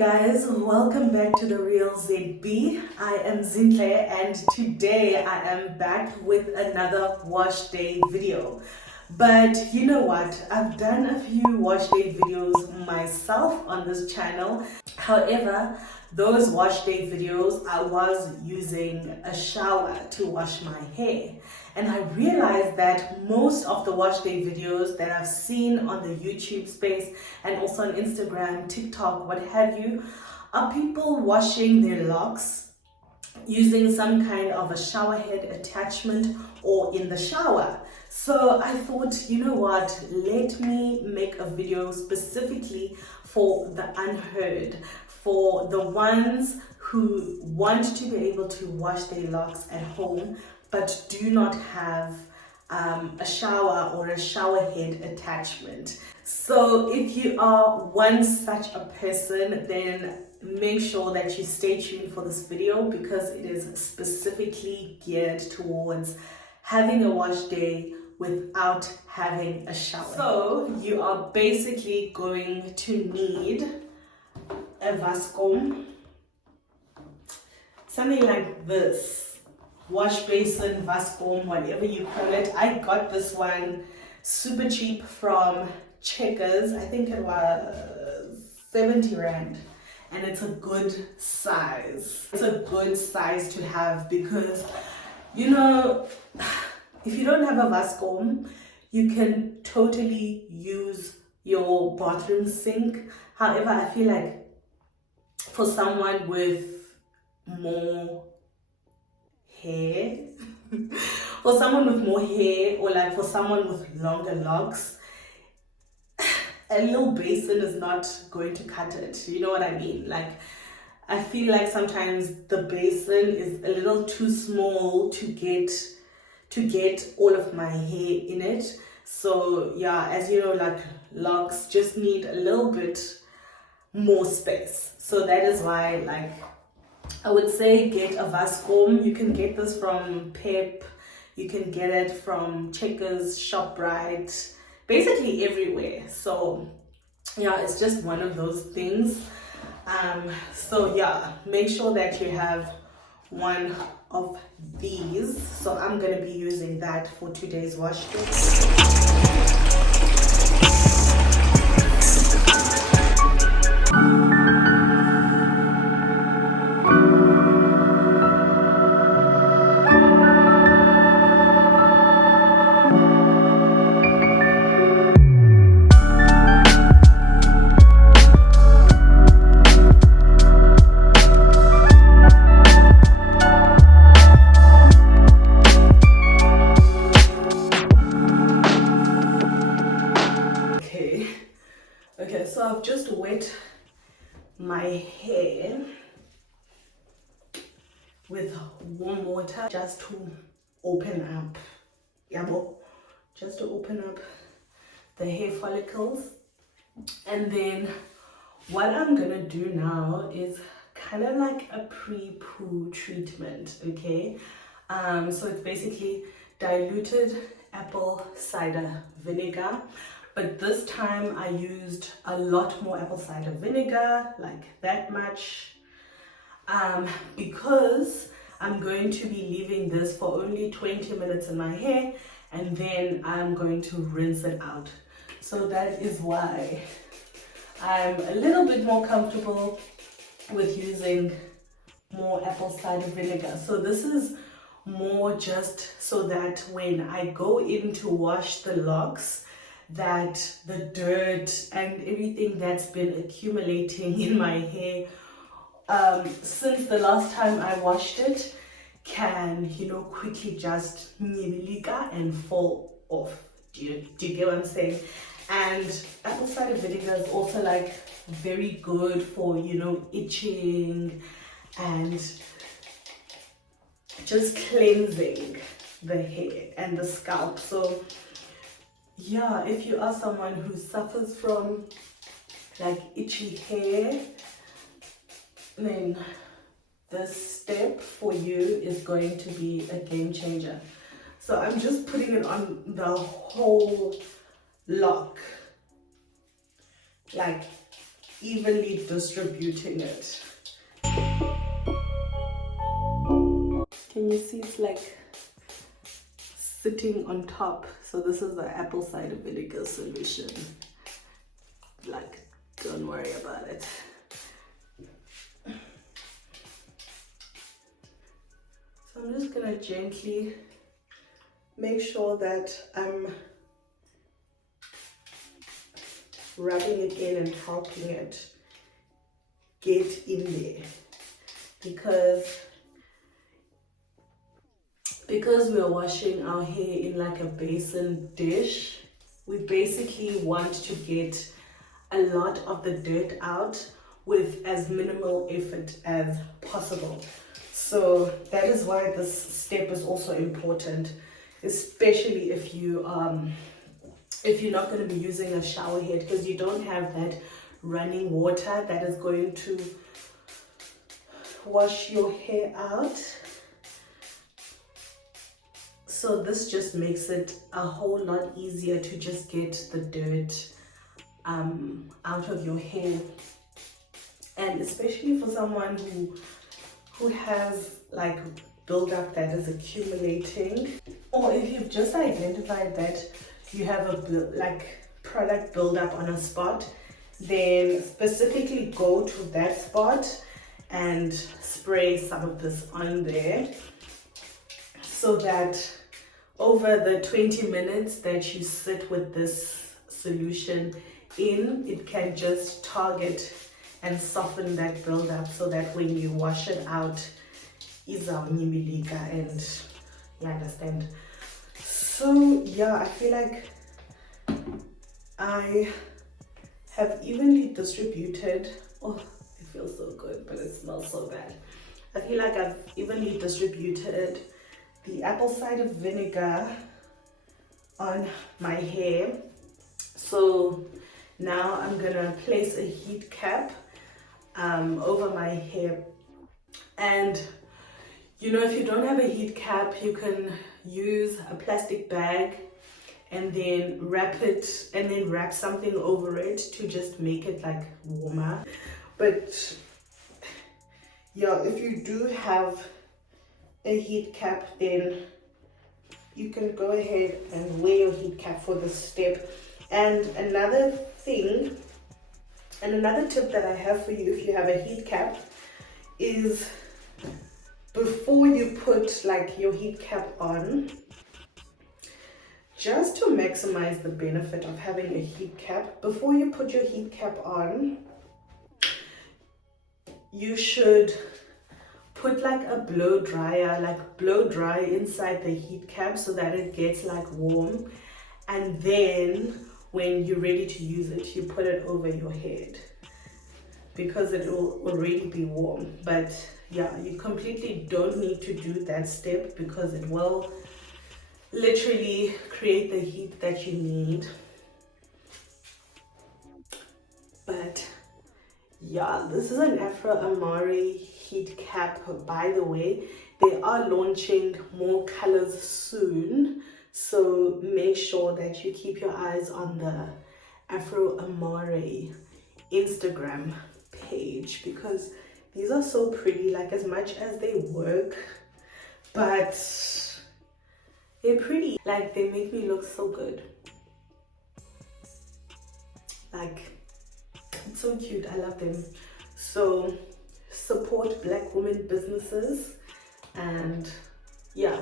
Guys, welcome back to the Real ZB. I am Zinhle and today I am back with another wash day video. But you know what, I've done a few wash day videos myself on this channel. However, those wash day videos I was using a shower to wash my hair, and I realized that most of the wash day videos that I've seen on the YouTube space and also on Instagram, TikTok, what have you, are people washing their locks using some kind of a shower head attachment or in the shower. So I thought, you know what, let me make a video specifically for the unheard, for the ones who want to be able to wash their locks at home but do not have a shower or a shower head attachment. So if you are one such a person, then make sure that you stay tuned for this video because it is specifically geared towards having a wash day without having a shower. So you are basically going to need a vascom, something like this. Wash basin, vascom, whatever you call it. I got this one super cheap from Checkers. I think it was 70 Rand. And it's a good size. It's a good size to have because, you know, if you don't have a vascom, you can totally use your bathroom sink. However, I feel like for someone with more hair, for someone with more hair, or like for someone with longer locks, a little basin is not going to cut it. You know what I mean? Like, I feel like sometimes the basin is a little too small to get all of my hair in it. So yeah, as you know, like locks just need a little bit more space. So that is why, like, I would say get a vascom. You can get this from Pep, you can get it from Checkers, ShopRite, basically everywhere. So yeah, it's just one of those things. So yeah, make sure that you have one of these. So I'm gonna be using that for today's wash day. Okay, so I've just wet my hair with warm water just to open up, just to open up the hair follicles. And then what I'm gonna do now is kind of like a pre-poo treatment, okay? So it's basically diluted apple cider vinegar. But this time I used a lot more apple cider vinegar, like that much, because I'm going to be leaving this for only 20 minutes in my hair and then I'm going to rinse it out. So that is why I'm a little bit more comfortable with using more apple cider vinegar. So this is more just so that when I go in to wash the locks, that the dirt and everything that's been accumulating in my hair since the last time I washed it can, you know, quickly just and fall off. Do you get what I'm saying? And apple cider vinegar is also like very good for, you know, itching and just cleansing the hair and the scalp. So yeah, if you are someone who suffers from like itchy hair, then this step for you is going to be a game changer. So I'm just putting it on the whole lock, like evenly distributing it. Can you see it's like sitting on top? So this is the apple cider vinegar solution. Like, don't worry about it. So I'm just gonna gently make sure that I'm rubbing it in and helping it get in there, because we're washing our hair in like a basin dish, we basically want to get a lot of the dirt out with as minimal effort as possible. So that is why this step is also important, especially if you're not going to be using a shower head, because you don't have that running water that is going to wash your hair out. So this just makes it a whole lot easier to just get the dirt out of your hair. And especially for someone who has like buildup that is accumulating, or if you've just identified that you have a like product buildup on a spot, then specifically go to that spot and spray some of this on there, so that over the 20 minutes that you sit with this solution in, it can just target and soften that buildup, so that when you wash it out, izawunyibilika, and you understand. So yeah, I feel like I have evenly distributed. Oh, it feels so good, but it smells so bad. I feel like I've evenly distributed the apple cider vinegar on my hair. So now I'm gonna place a heat cap over my hair. And you know, if you don't have a heat cap, you can use a plastic bag and then wrap something over it to just make it like warmer. But yeah, if you do have a heat cap, then you can go ahead and wear your heat cap for this step. And another thing, and another tip that I have for you if you have a heat cap is, before you put like your heat cap on, just to maximize the benefit of having a heat cap, before you put your heat cap on, you should put like a blow dry inside the heat cap so that it gets like warm, and then when you're ready to use it, you put it over your head, because it will already be warm. But yeah, you completely don't need to do that step, because it will literally create the heat that you need. But yeah, this is an Afro Amari heat cap, by the way. They are launching more colors soon, so make sure that you keep your eyes on the Afro Amari Instagram page, because these are so pretty. Like, as much as they work, but they're pretty. Like, they make me look so good. Like, it's so cute. I love them. So support Black women businesses, and yeah,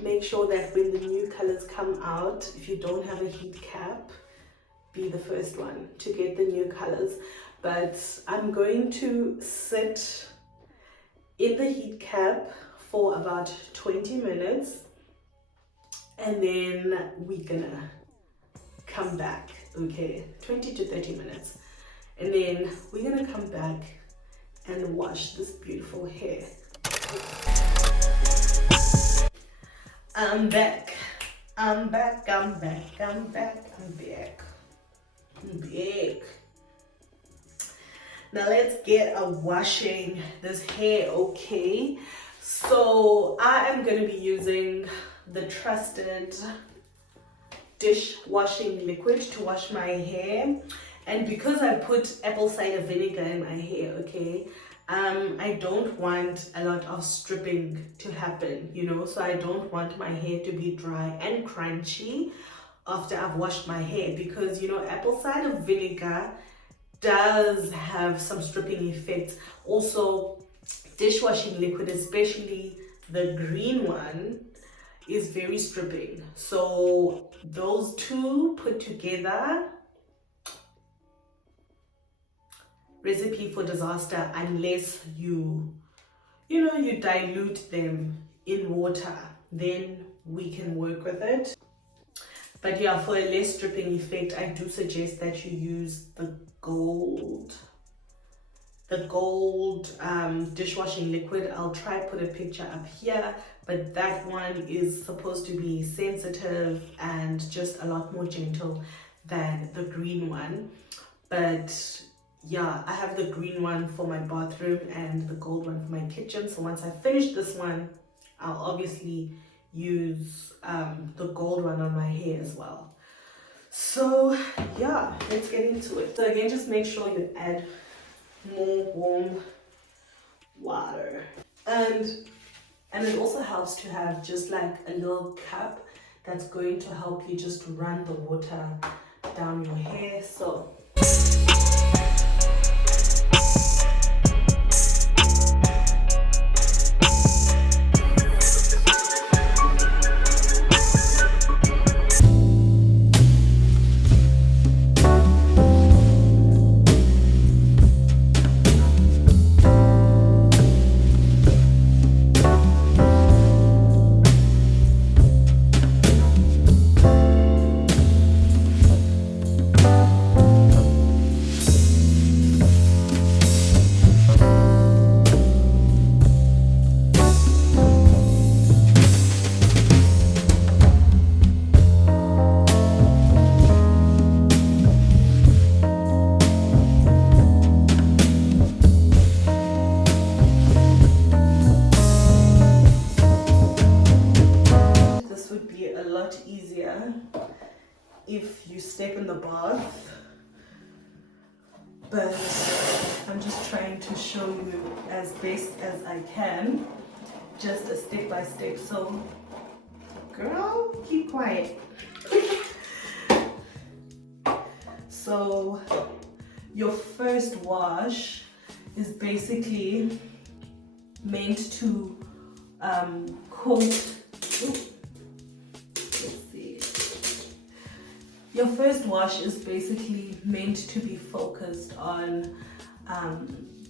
make sure that when the new colors come out, if you don't have a heat cap, be the first one to get the new colors. But I'm going to sit in the heat cap for about 20 minutes, and then we're gonna come back. Okay, 20 to 30 minutes, and then we're gonna come back and wash this beautiful hair. I'm back. I'm back. I'm back. I'm back. I'm back. I'm back. Now let's get a washing this hair, okay? So I am going to be using the trusted dish washing liquid to wash my hair. And because I put apple cider vinegar in my hair, okay, I don't want a lot of stripping to happen, you know, so I don't want my hair to be dry and crunchy after I've washed my hair, because you know apple cider vinegar does have some stripping effects. Also, dishwashing liquid, especially the green one, is very stripping. So those two put together, recipe for disaster, unless you know you dilute them in water, then we can work with it. But yeah, for a less stripping effect, I do suggest that you use the gold dishwashing liquid. I'll try put a picture up here, but that one is supposed to be sensitive and just a lot more gentle than the green one. But yeah, I have the green one for my bathroom and the gold one for my kitchen. So once I finish this one, I'll obviously use the gold one on my hair as well. So yeah, let's get into it. So again, just make sure you add more warm water, and it also helps to have just like a little cup that's going to help you just run the water down your hair. So easier if you step in the bath, but I'm just trying to show you as best as I can, just a step by step. So girl, keep quiet. So your first wash is basically meant to coat. Your first wash is basically meant to be focused on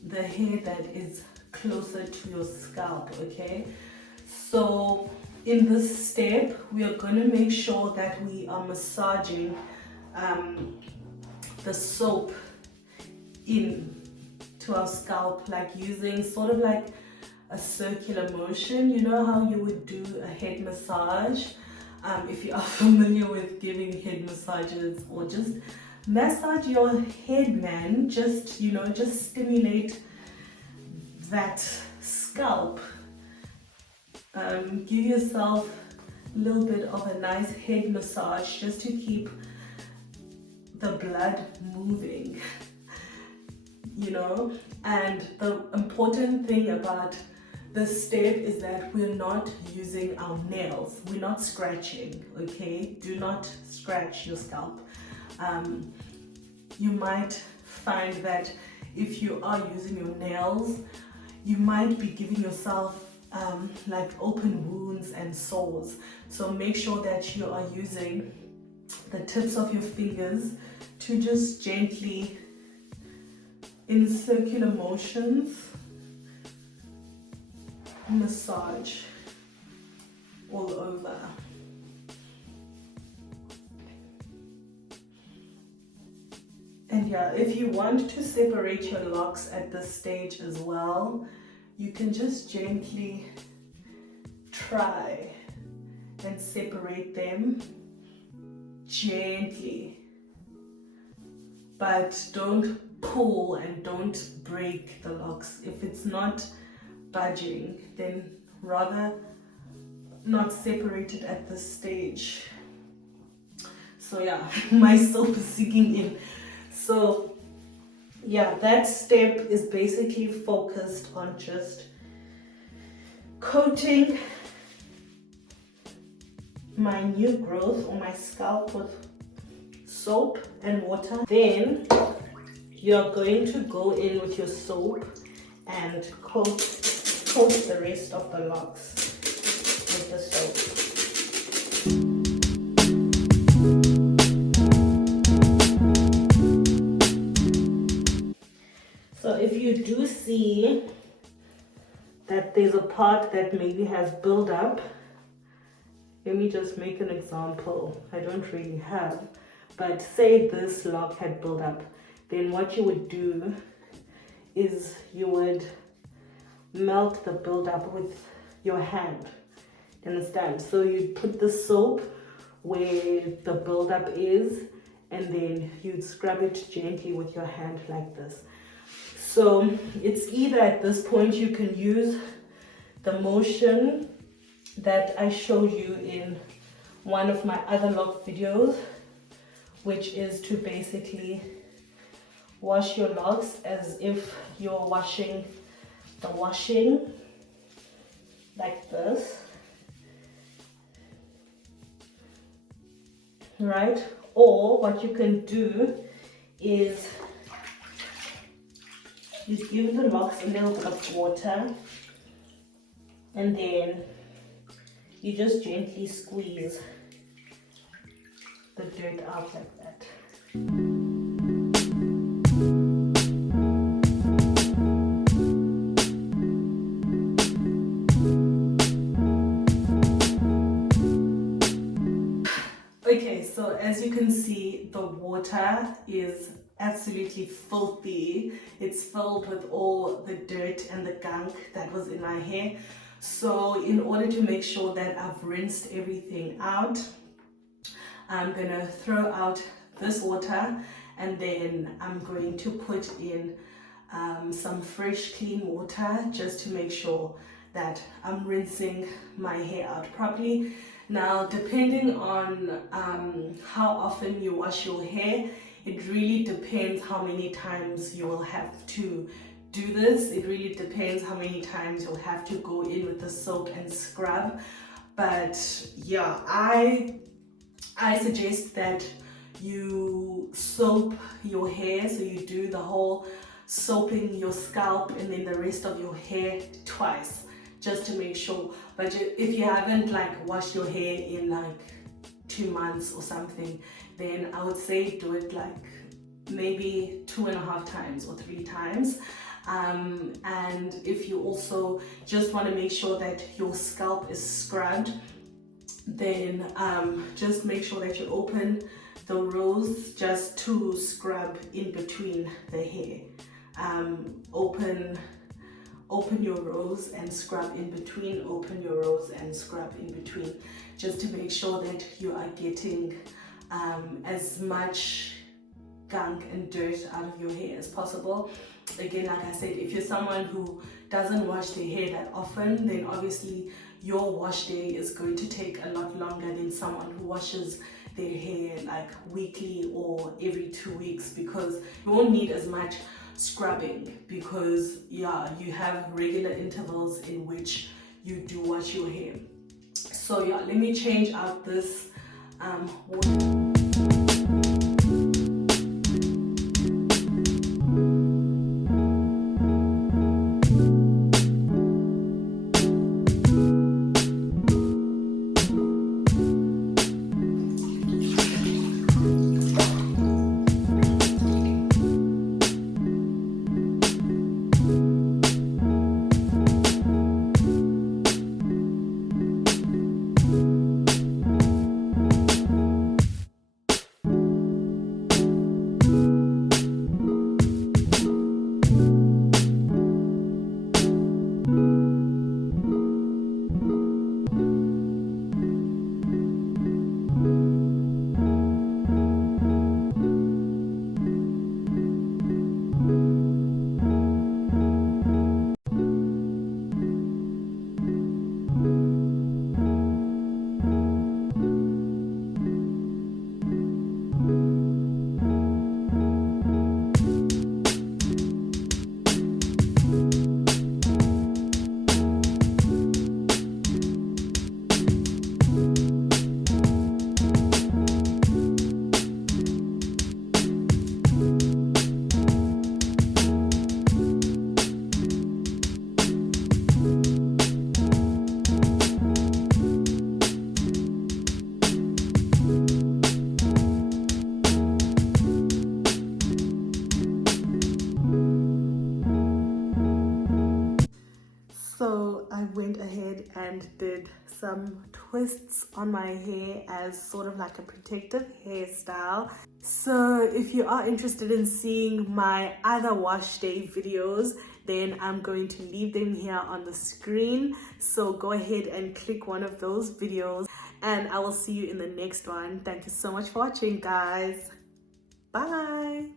the hair that is closer to your scalp, okay? So in this step, we are going to make sure that we are massaging the soap in to our scalp, like using sort of like a circular motion. You know how you would do a head massage? If you are familiar with giving head massages, or just massage your head, man, just, you know, just stimulate that scalp. Give yourself a little bit of a nice head massage just to keep the blood moving, you know. And the important thing about this step is that we're not using our nails, we're not scratching, okay? Do not scratch your scalp. You might find that if you are using your nails, you might be giving yourself like open wounds and sores. So make sure that you are using the tips of your fingers to just gently, in circular motions, massage all over. And yeah, if you want to separate your locks at this stage as well, you can just gently try and separate them gently, but don't pull and don't break the locks. If it's not budging, then rather not separate it at this stage. So yeah, my soap is sinking in. So yeah, that step is basically focused on just coating my new growth or my scalp with soap and water. Then you're going to go in with your soap and coat the rest of the locks with the soap. So if you do see that there's a part that maybe has built up, let me just make an example. I don't really have, but say this lock had built up, then what you would do is you would melt the buildup with your hand. Understand? So you put the soap where the buildup is, and then you'd scrub it gently with your hand like this. So it's either at this point you can use the motion that I showed you in one of my other lock videos, which is to basically wash your locks as if you're washing the washing, like this, right? Or what you can do is you give the locks a little bit of water, and then you just gently squeeze the dirt out like that. Okay, so as you can see, the water is absolutely filthy. It's filled with all the dirt and the gunk that was in my hair. So in order to make sure that I've rinsed everything out, I'm gonna throw out this water, and then I'm going to put in some fresh clean water just to make sure that I'm rinsing my hair out properly. Now, depending on how often you wash your hair, it really depends how many times you will have to do this. It really depends how many times you'll have to go in with the soap and scrub. But yeah, I suggest that you soap your hair, so you do the whole soaping your scalp and then the rest of your hair twice, just to make sure. But if you haven't like washed your hair in like 2 months or something, then I would say do it like maybe 2.5 times or 3 times. And if you also just want to make sure that your scalp is scrubbed, then just make sure that you open the rows just to scrub in between the hair. Open your rows and scrub in between, open your rows and scrub in between, just to make sure that you are getting as much gunk and dirt out of your hair as possible. Again, like I said, if you're someone who doesn't wash their hair that often, then obviously your wash day is going to take a lot longer than someone who washes their hair like weekly or every 2 weeks, because you won't need as much scrubbing, because yeah, you have regular intervals in which you do wash your hair. So yeah, let me change out this water. and did some twists on my hair as sort of like a protective hairstyle. So if you are interested in seeing my other wash day videos, then I'm going to leave them here on the screen. So go ahead and click one of those videos and I will see you in the next one. Thank you so much for watching, guys. Bye.